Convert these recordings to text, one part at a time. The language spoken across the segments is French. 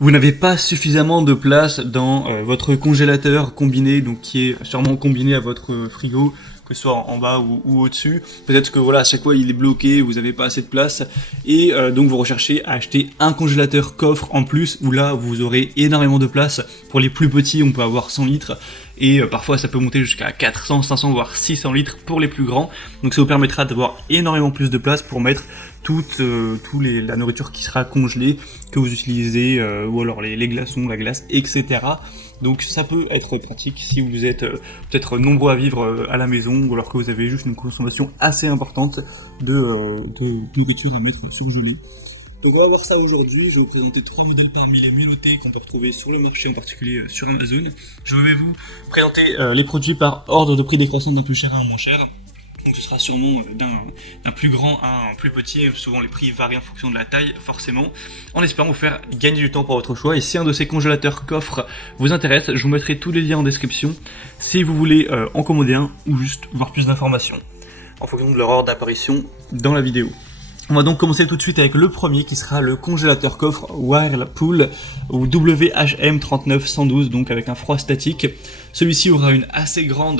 Vous n'avez pas suffisamment de place dans votre congélateur combiné, donc qui est sûrement combiné à votre frigo, que ce soit en bas ou au-dessus. Peut-être que voilà, à chaque fois il est bloqué, vous n'avez pas assez de place, et donc vous recherchez à acheter un congélateur coffre en plus, où là vous aurez énormément de place. Pour les plus petits, on peut avoir 100 litres, et parfois ça peut monter jusqu'à 400, 500, voire 600 litres pour les plus grands. Donc ça vous permettra d'avoir énormément plus de place pour mettre la nourriture qui sera congelée, que vous utilisez, ou alors les glaçons, la glace, etc. Donc ça peut être pratique si vous êtes peut-être nombreux à vivre à la maison, ou alors que vous avez juste une consommation assez importante de nourriture à mettre surgelée. Donc on va voir ça aujourd'hui. Je vais vous présenter 3 modèles parmi les mieux notés qu'on peut retrouver sur le marché, en particulier sur Amazon. Je vais vous présenter les produits par ordre de prix décroissant d'un plus cher à un moins cher. Donc ce sera sûrement d'un plus grand à un plus petit, souvent les prix varient en fonction de la taille forcément, en espérant vous faire gagner du temps pour votre choix. Et si un de ces congélateurs coffres vous intéresse, je vous mettrai tous les liens en description si vous voulez en commander un ou juste voir plus d'informations en fonction de leur ordre d'apparition dans la vidéo. On va donc commencer tout de suite avec le premier qui sera le congélateur coffre Whirlpool ou WHM3912, donc avec un froid statique. Celui-ci aura un assez grand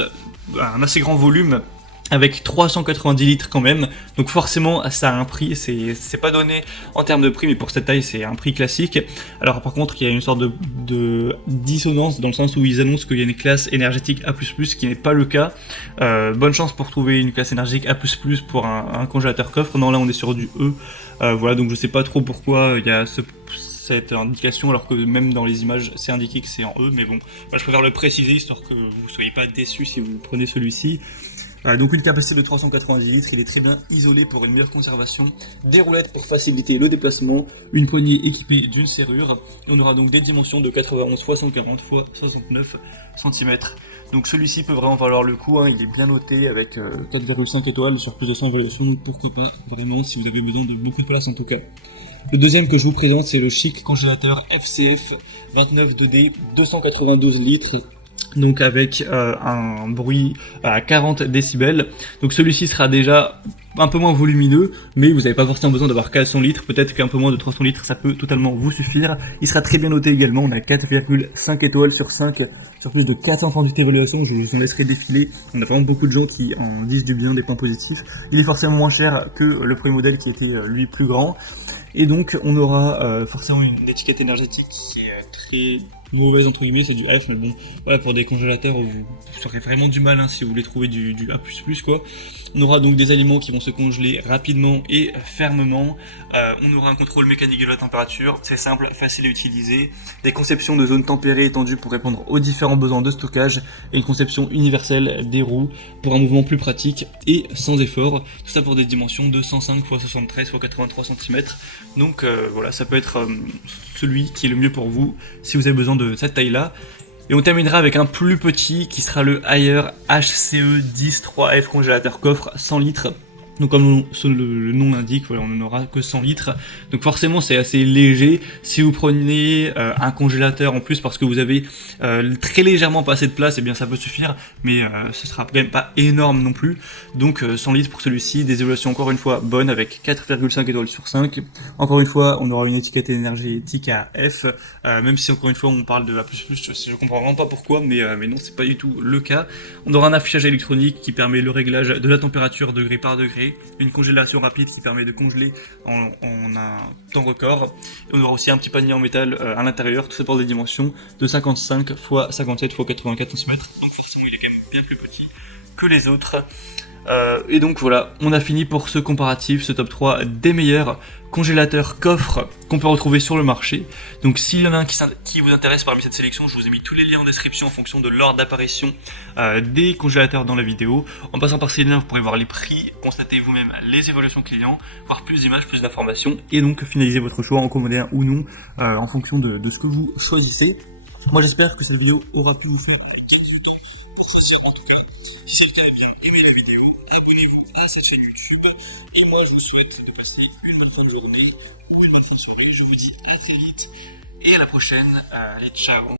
volume, avec 390 litres quand même, donc forcément ça a un prix, c'est pas donné en termes de prix, mais pour cette taille c'est un prix classique. Alors par contre il y a une sorte de dissonance dans le sens où ils annoncent qu'il y a une classe énergétique A++, qui n'est pas le cas. Bonne chance pour trouver une classe énergétique A++ pour un congélateur coffre. Non, là on est sur du E. Voilà, donc je sais pas trop pourquoi il y a cette indication, alors que même dans les images c'est indiqué que c'est en E, mais bon, je préfère le préciser histoire que vous soyez pas déçus si vous prenez celui-ci. Donc une capacité de 390 litres, il est très bien isolé pour une meilleure conservation, des roulettes pour faciliter le déplacement, une poignée équipée d'une serrure, et on aura donc des dimensions de 91 x 140 x 69 cm. Donc celui-ci peut vraiment valoir le coup, hein. Il est bien noté avec 4,5 étoiles sur plus de 100 évaluations, donc pourquoi pas vraiment si vous avez besoin de beaucoup de place en tout cas. Le deuxième que je vous présente, c'est le chic congélateur FCF 29-2D 292 litres. Donc avec un bruit à 40 décibels. Donc celui-ci sera déjà un peu moins volumineux, mais vous n'avez pas forcément besoin d'avoir 400 litres, peut-être qu'un peu moins de 300 litres ça peut totalement vous suffire. Il sera très bien noté également, on a 4,5 étoiles sur 5, sur plus de 438 évaluations, je vous en laisserai défiler. On a vraiment beaucoup de gens qui en disent du bien, des points positifs. Il est forcément moins cher que le premier modèle qui était lui plus grand. Et donc on aura forcément une étiquette énergétique qui est très mauvaise entre guillemets, c'est du F, mais bon, voilà, pour des congélateurs vous aurez vraiment du mal, hein, si vous voulez trouver du A++ quoi. On aura donc des aliments qui vont se congeler rapidement et fermement. On aura un contrôle mécanique de la température, c'est simple, facile à utiliser. Des conceptions de zones tempérées étendues pour répondre aux différents besoins de stockage, et une conception universelle des roues pour un mouvement plus pratique et sans effort. Tout ça pour des dimensions de 105 x 73 x 83 cm. Donc voilà, ça peut être celui qui est le mieux pour vous si vous avez besoin de cette taille là. Et on terminera avec un plus petit qui sera le Haier HCE 10-3F congélateur coffre 100 litres. Donc comme le nom l'indique, voilà, on n'en aura que 100 litres. Donc forcément c'est assez léger. Si vous prenez un congélateur en plus parce que vous avez très légèrement pas assez de place, et bien ça peut suffire, mais ce sera quand même pas énorme non plus. Donc 100 litres pour celui-ci, des évaluations encore une fois bonnes avec 4,5 étoiles sur 5. Encore une fois on aura une étiquette énergétique à F, même si encore une fois on parle de A++, je comprends vraiment pas pourquoi, mais non, c'est pas du tout le cas. On aura un affichage électronique qui permet le réglage de la température degré par degré, une congélation rapide qui permet de congeler en un temps record, et on aura aussi un petit panier en métal à l'intérieur, tout ça pour des dimensions de 55 x 57 x 84 cm, donc forcément il est quand même bien plus petit que les autres. Et donc voilà, on a fini pour ce comparatif, ce top 3 des meilleurs congélateurs coffres qu'on peut retrouver sur le marché. Donc s'il y en a un qui vous intéresse parmi cette sélection, je vous ai mis tous les liens en description en fonction de l'ordre d'apparition des congélateurs dans la vidéo. En passant par ces liens, vous pourrez voir les prix, constater vous-même les évaluations clients, voir plus d'images, plus d'informations, et donc finaliser votre choix, en commander un ou non, en fonction de ce que vous choisissez. Moi j'espère que cette vidéo aura pu vous faire quelques temps pour choisir en tout cas. Si c'est le cas, bien aimez la vidéo, abonnez-vous à cette chaîne YouTube, et moi je vous souhaite de passer une bonne fin de journée ou une bonne fin de soirée. Je vous dis à très vite et à la prochaine. Allez, ciao.